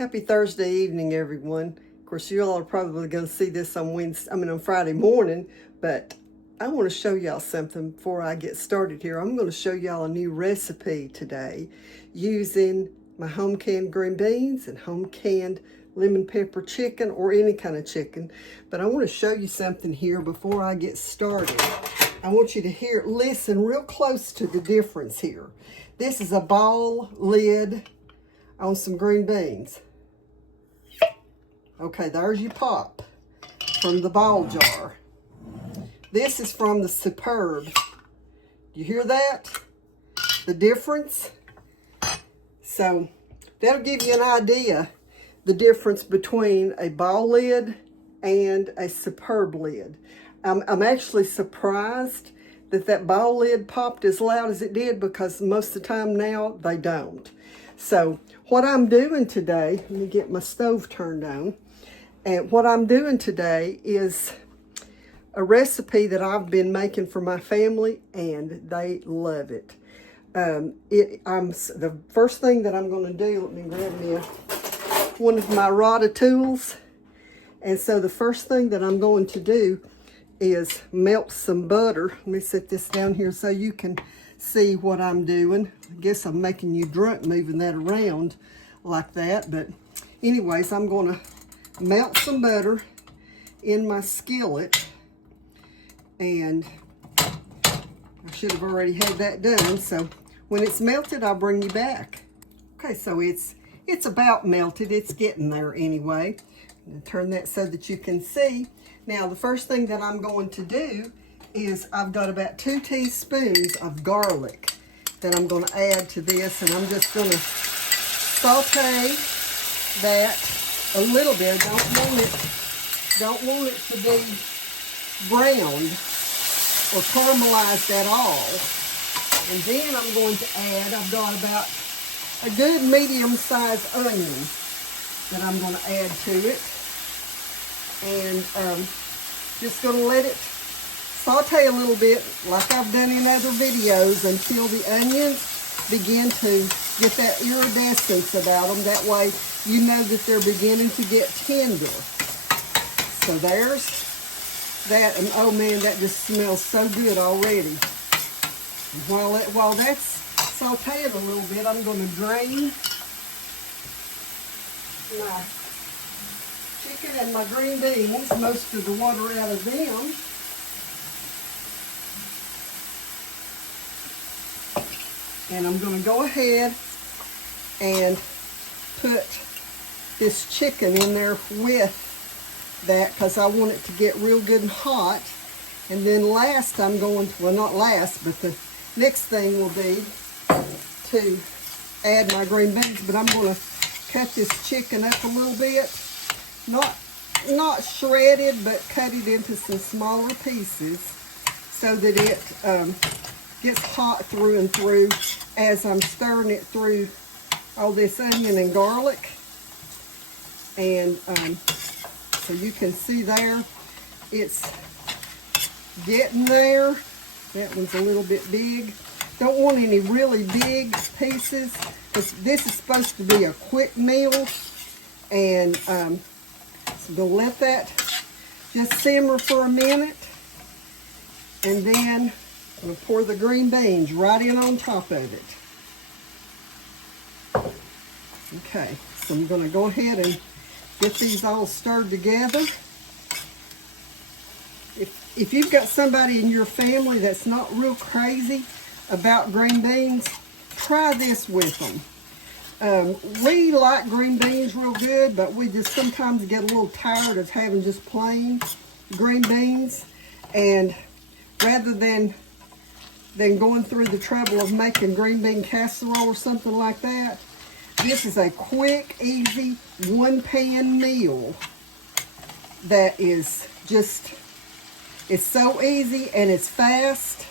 Happy Thursday evening, everyone. Of course, you all are probably going to see this on on Friday morning, but I want to show y'all something before I get started here. I'm going to show y'all a new recipe today using my home canned green beans and home canned lemon pepper chicken, or any kind of chicken. But I want to show you something here before I get started. I want you to listen real close to the difference here. This is a ball lid on some green beans. Okay, there's your pop from the ball jar. This is from the Superb. Do you hear that? The difference? So that'll give you an idea, the difference between a ball lid and a Superb lid. I'm actually surprised that ball lid popped as loud as it did, because most of the time now they don't. So what I'm doing today, let me get my stove turned on. And what I'm doing today is a recipe that I've been making for my family, and they love it. The first thing that I'm going to do, let me grab me one of my rod tools. And so the first thing that I'm going to do is melt some butter. Let me set this down here so you can see what I'm doing. I guess I'm making you drunk moving that around like that. But anyways, I'm going to melt some butter in my skillet. And I should have already had that done. So when it's melted, I'll bring you back. Okay, so it's about melted. It's getting there anyway. I'm going to turn that so that you can see. Now, the first thing that I'm going to do is I've got about 2 teaspoons of garlic that I'm going to add to this, and I'm just going to saute that a little bit. Don't want it to be browned or caramelized at all. And then I'm going to add, I've got about a good medium-sized onion that I'm going to add to it. And just going to let it saute a little bit, like I've done in other videos, until the onions begin to get that iridescence about them. That way you know that they're beginning to get tender. So there's that, and oh man, that just smells so good already. And while that's sauteing a little bit, I'm going to drain my chicken and my green beans, most of the water out of them. And I'm going to go ahead and put this chicken in there with that, because I want it to get real good and hot. And then last I'm going to, well, not last, but the next thing will be to add my green beans. But I'm going to cut this chicken up a little bit. Not shredded, but cut it into some smaller pieces so that it gets hot through and through as I'm stirring it through all this onion and garlic. And so you can see there, it's getting there. That one's a little bit big. Don't want any really big pieces. This is supposed to be a quick meal. And so we'll let that just simmer for a minute. And then I'm going to pour the green beans right in on top of it. Okay, so I'm going to go ahead and get these all stirred together. If you've got somebody in your family that's not real crazy about green beans, try this with them. We like green beans real good, but we just sometimes get a little tired of having just plain green beans. And rather than going through the trouble of making green bean casserole or something like that, this is a quick, easy, one-pan meal that is just, it's so easy and it's fast.